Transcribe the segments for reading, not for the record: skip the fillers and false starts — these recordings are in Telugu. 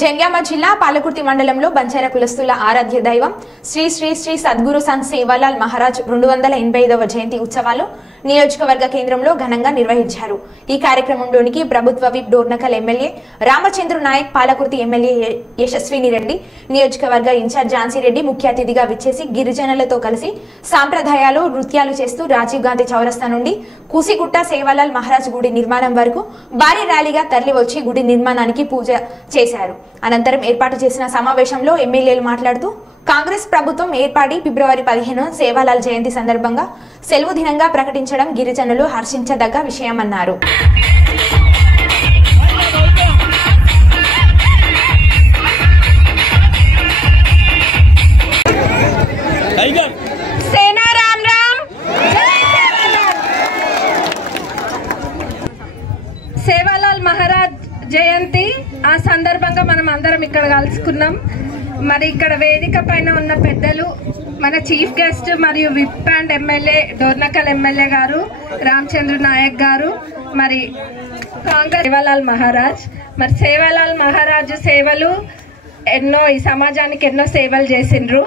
జంగామ జిల్లా పాలకుర్తి మండలంలో బంజారా కులస్తుల ఆరాధ్య దైవం శ్రీ శ్రీ శ్రీ సద్గురు సంత్ సేవాలాల్ మహారాజ్ 285వ జయంతి ఉత్సవాలు నియోజకవర్గ కేంద్రంలో ఘనంగా నిర్వహించారు। ఈ కార్యక్రమంలోనికి ప్రభుత్వ whip Dornakal MLA Ramachandra Nayak, Palakurthi MLA Yashaswini Reddy, నియోజకవర్గ ఇన్ఛార్జ్ ఝాన్సీ రెడ్డి ముఖ్య అతిథిగా విచ్చేసి గిరిజనులతో కలిసి సాంప్రదాయాలు నృత్యాలు చేస్తూ రాజీవ్ గాంధీ చౌరస్తా నుండి కూసిగుట్ట సేవాలాల్ మహారాజ్ గుడి నిర్మాణం వరకు భారీ ర్యాలీగా తరలివచ్చి గుడి నిర్మాణానికి పూజ చేశారు। అనంతరం ఏర్పాటు చేసిన సమావేశంలో ఎమ్మెల్యేలు మాట్లాడుతూ కాంగ్రెస్ ప్రభుత్వం ఏర్పాటి ఫిబ్రవరి 15 సేవాలాల్ జయంతి సందర్భంగా సెలవు దినంగా ప్రకటించడం గిరిజనులు హర్షించదగ్గ విషయమన్నారు। సేవాలాల్ మహారాజ్ జయంతి ఆ సందర్భంగా మనం అందరం ఇక్కడ కలుసుకున్నాం। మరి ఇక్కడ వేదిక పైన ఉన్న పెద్దలు మన చీఫ్ గెస్ట్ మరియు whip and MLA Dornakal MLA గారు రామచంద్ర నాయక్ గారు, మరి కాంగ్రెస్ సేవాలాల్ మహారాజ్, మరి సేవాలాల్ మహారాజ్ సేవలు ఎన్నో ఈ సమాజానికి ఎన్నో సేవలు చేసిండ్రు।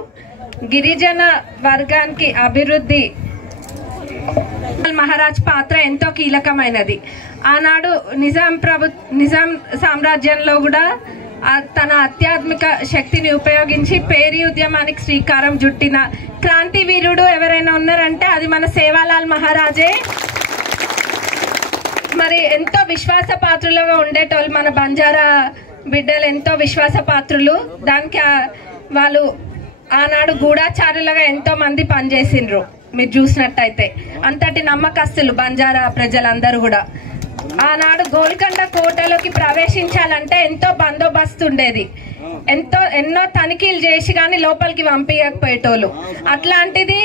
గిరిజన వర్గానికి అభివృద్ధి మహారాజ్ పాత్ర ఎంతో కీలకమైనది। ఆనాడు నిజాం సామ్రాజ్యంలో కూడా తన ఆధ్యాత్మిక శక్తిని ఉపయోగించి పేరీ ఉద్యమానికి శ్రీకారం చుట్టిన క్రాంతి వీరుడు ఎవరైనా ఉన్నారంటే అది మన సేవాలాల్ మహారాజే। మరి ఎంతో విశ్వాస పాత్రులుగా ఉండేటోళ్ళు మన బంజారా బిడ్డలు, ఎంతో విశ్వాస పాత్రులు। దానికి వాళ్ళు ఆనాడు గూఢాచారులుగా ఎంతో మంది పనిచేసిండ్రు। మీరు చూసినట్టయితే అంతటి నమ్మకస్తులు బంజారా ప్రజలందరూ కూడా। ఆనాడు గోల్కొండ కోటలోకి ప్రవేశించాలంటే ఎంతో బందోబస్తు ఉండేది, ఎన్నో తనిఖీలు చేసి కానీ లోపలికి పంపించకపోయేటోళ్ళు। అట్లాంటిది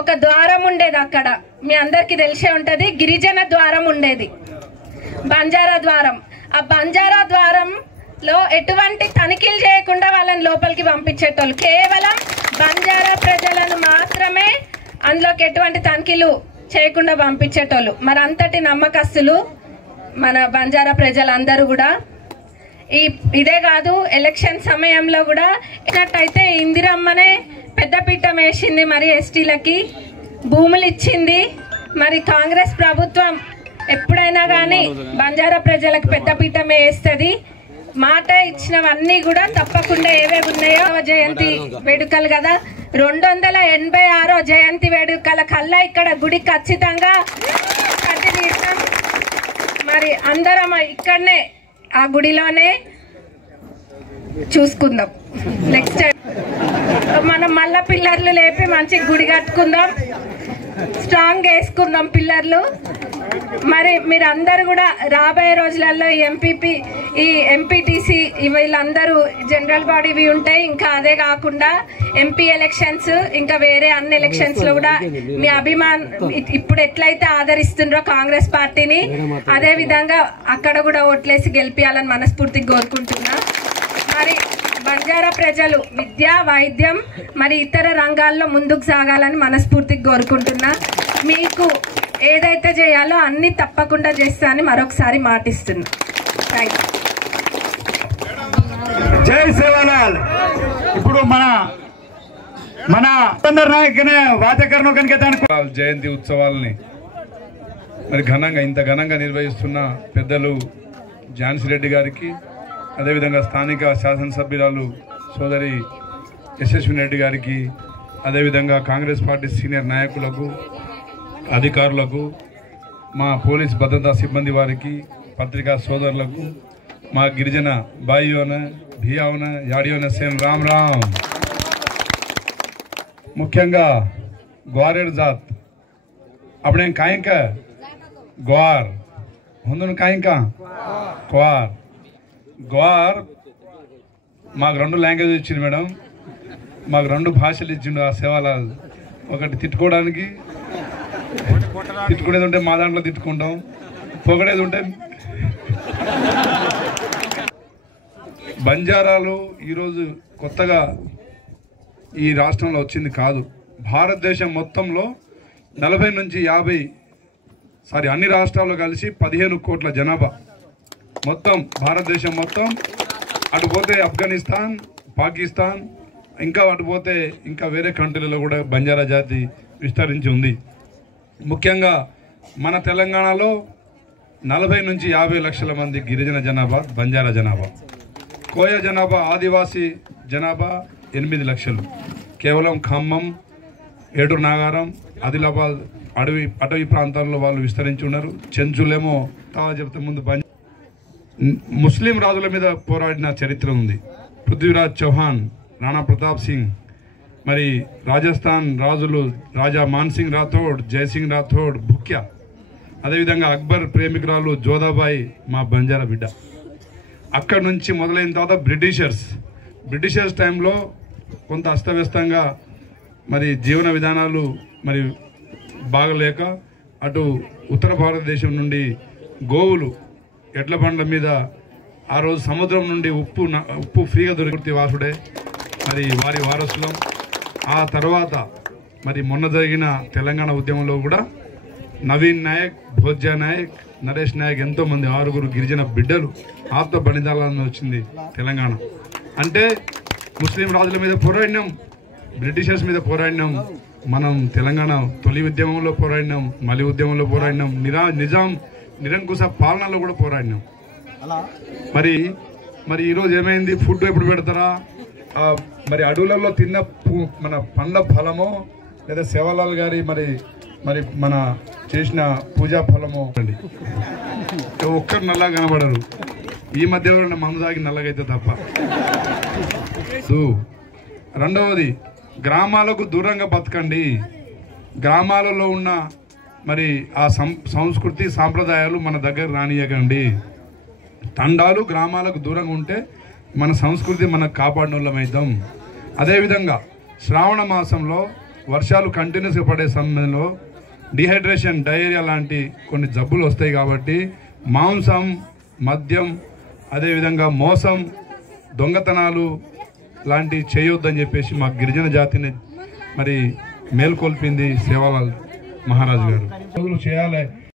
ఒక ద్వారం ఉండేది అక్కడ, మీ అందరికి తెలిసే ఉంటది, గిరిజన ద్వారం ఉండేది, బంజారా ద్వారం। ఆ బంజారా ద్వారంలో ఎటువంటి తనిఖీలు చేయకుండా వాళ్ళని లోపలికి పంపించేటోళ్ళు, కేవలం బంజారా ప్రజలను మాత్రమే అందులోకి ఎటువంటి తనిఖీలు చేయకుండా పంపించేటోళ్ళు। మరి అంతటి నమ్మకస్తులు మన బంజారా ప్రజలందరూ కూడా। ఇదే కాదు, ఎలక్షన్ సమయంలో కూడా అయితే ఇందిరమ్మనే పెద్దపీఠం వేసింది, మరి ఎస్టీలకి భూములు ఇచ్చింది। మరి కాంగ్రెస్ ప్రభుత్వం ఎప్పుడైనా కానీ బంజారా ప్రజలకు పెద్దపీఠం వేస్తుంది, మాట ఇచ్చినవన్నీ కూడా తప్పకుండా ఏవేవి ఉన్నాయో జయంతి వేడుకలు కదా, 286వ జయంతి వేడుకల కల్లా ఇక్కడ గుడి ఖచ్చితంగా కట్టి తీస్తాం। మరి అందరం ఇక్కడనే ఆ గుడిలోనే చూసుకుందాం। నెక్స్ట్ మనం మళ్ళా పిల్లర్లు లేపి మంచి గుడి కట్టుకుందాం, స్ట్రాంగ్ వేసుకుందాం పిల్లర్లు। మరి మీరందరూ కూడా రాబోయే రోజులలో ఈ ఎంపీటీసీ వీళ్ళందరూ జనరల్ బాడీవి ఉంటాయి, ఇంకా అదే కాకుండా ఎంపీ ఎలక్షన్స్, ఇంకా వేరే అన్ని ఎలక్షన్స్ లో కూడా మీ ఇప్పుడు ఎట్లయితే ఆదరిస్తుండ్రో కాంగ్రెస్ పార్టీని, అదే విధంగా అక్కడ కూడా ఓట్లేసి గెలిపియాలని మనస్ఫూర్తిగా కోరుకుంటున్నా। మరి బంజారా ప్రజలు విద్య, వైద్యం మరి ఇతర రంగాల్లో ముందుకు సాగాలని మనస్ఫూర్తిగా కోరుకుంటున్నా। మీకు ఏదైతే చేయాలో అన్ని తప్పకుండా చేస్తా అని మరొకసారి మాటిస్తున్నా। Thank you. జై సేవాలాల్। ఇప్పుడు మన నాయక్ వాచకరణ జయంతి ఉత్సవాలని మరి ఇంత ఘనంగా నిర్వహిస్తున్న పెద్దలు ఝాన్సీ రెడ్డి గారికి, అదేవిధంగా స్థానిక శాసనసభ్యురాలు సోదరి యశస్విని రెడ్డి గారికి, అదేవిధంగా కాంగ్రెస్ పార్టీ సీనియర్ నాయకులకు, అధికారులకు, మా పోలీస్ భద్రతా సిబ్బంది వారికి, పత్రికా సోదరులకు, మా గిరిజన బాయియోన భియావన యాడియోన సేన్ రామ్ రామ్। ముఖ్యంగా గ్వారేడ్ జాత్ అప్పుడే కాయింక గ్వార్ ముందు కాయింక గ్వార్ మాకు 2 లాంగ్వేజ్ ఇచ్చింది మేడం, మాకు 2 భాషలు ఇచ్చిండు ఆ సేవాలాల్। ఒకటి తిట్టుకోవడానికి, తిట్టుకునేది ఉంటే మా దాంట్లో తిట్టుకుంటాం, పొగడేది ఉంటే బంజారాలు ఈరోజు కొత్తగా ఈ రాష్ట్రంలో వచ్చింది కాదు, భారతదేశం మొత్తంలో 40 నుంచి 50 అన్ని రాష్ట్రాల్లో కలిసి 15 కోట్ల జనాభా, మొత్తం భారతదేశం మొత్తం అటు పోతే ఆఫ్ఘనిస్తాన్, పాకిస్తాన్, ఇంకా అటు పోతే ఇంకా వేరే కంట్రీలలో కూడా బంజారా జాతి విస్తరించి ఉంది. ముఖ్యంగా మన తెలంగాణలో 40 నుంచి 50 లక్షల మంది గిరిజన జనాభా, బంజారా జనాభా, కోయ జనాభా, ఆదివాసీ జనాభా 8 లక్షలు. కేవలం ఖమ్మం, ఏటూరు నాగారం, ఆదిలాబాద్ అటవీ ప్రాంతాల్లో వాళ్ళు విస్తరించి ఉన్నారు. చెంచులేమో చెప్తే ముందు ముస్లిం రాజుల మీద పోరాడిన చరిత్ర ఉంది. పృథ్వీరాజ్ చౌహాన్, రాణా ప్రతాప్ సింగ్, మరి రాజస్థాన్ రాజులు రాజా మాన్సింగ్ రాథోడ్, జయసింగ్ రాథోడ్, భుక్యా, అదేవిధంగా అక్బర్ ప్రేమికురాలు జోధాబాయి మా బంజారా బిడ్డ. అక్కడి నుంచి మొదలైన తర్వాత బ్రిటిషర్స్ టైంలో కొంత అస్తవ్యస్తంగా మరి జీవన విధానాలు మరి బాగలేక అటు ఉత్తర భారతదేశం నుండి గోవులు ఎడ్ల బండ్ల మీద ఆ రోజు సముద్రం నుండి ఉప్పు ఫ్రీగా దొరికి వాసుడే మరి వారి వారసులం. ఆ తర్వాత మరి మొన్న జరిగిన తెలంగాణ ఉద్యమంలో కూడా నవీన్ నాయక్, భోజ్యా నాయక్, నరేష్ నాయక్, ఎంతో మంది 6 గిరిజన బిడ్డలు ఆత్మ బలిదానాలను వచ్చింది తెలంగాణ. అంటే ముస్లిం రాజుల మీద పోరాడినాం, బ్రిటిషర్స్ మీద పోరాడినాం, మనం తెలంగాణ తొలి ఉద్యమంలో పోరాడినాం, మలి ఉద్యమంలో పోరాడినాం, నిజాం నిరంకుశ పాలనలో కూడా పోరాడినాం. మరి ఈరోజు ఏమైంది? ఫుడ్ ఎప్పుడు పెడతారా? మరి అడవులలో తిన్న మన పండ్ల ఫలమో లేదా సేవలాల్ గారి మరి మన చేసిన పూజా ఫలమో అండి. ఒక్కరు నల్లగా కనబడరు. ఈ మధ్య ఎవరైనా మందు తాగి నల్లగైతే తప్ప. రెండవది, గ్రామాలకు దూరంగా బతకండి. గ్రామాలలో ఉన్న మరి ఆ సంస్కృతి సాంప్రదాయాలు మన దగ్గర రానియకండి. తండాలు గ్రామాలకు దూరంగా ఉంటే మన సంస్కృతి మనకు కాపాడిన వాళ్ళమవుతాం. అదేవిధంగా శ్రావణ మాసంలో వర్షాలు కంటిన్యూస్గా పడే సమయంలో డిహైడ్రేషన్, డయేరియా లాంటి కొన్ని జబ్బులు వస్తాయి. కాబట్టి మాంసం, మద్యం, అదేవిధంగా మోసం, దొంగతనాలు లాంటివి చేయొద్దని చెప్పేసి మా గిరిజన జాతిని మరి మేల్కొల్పింది సేవాలాల్ మహారాజు గారు. చేయాలి.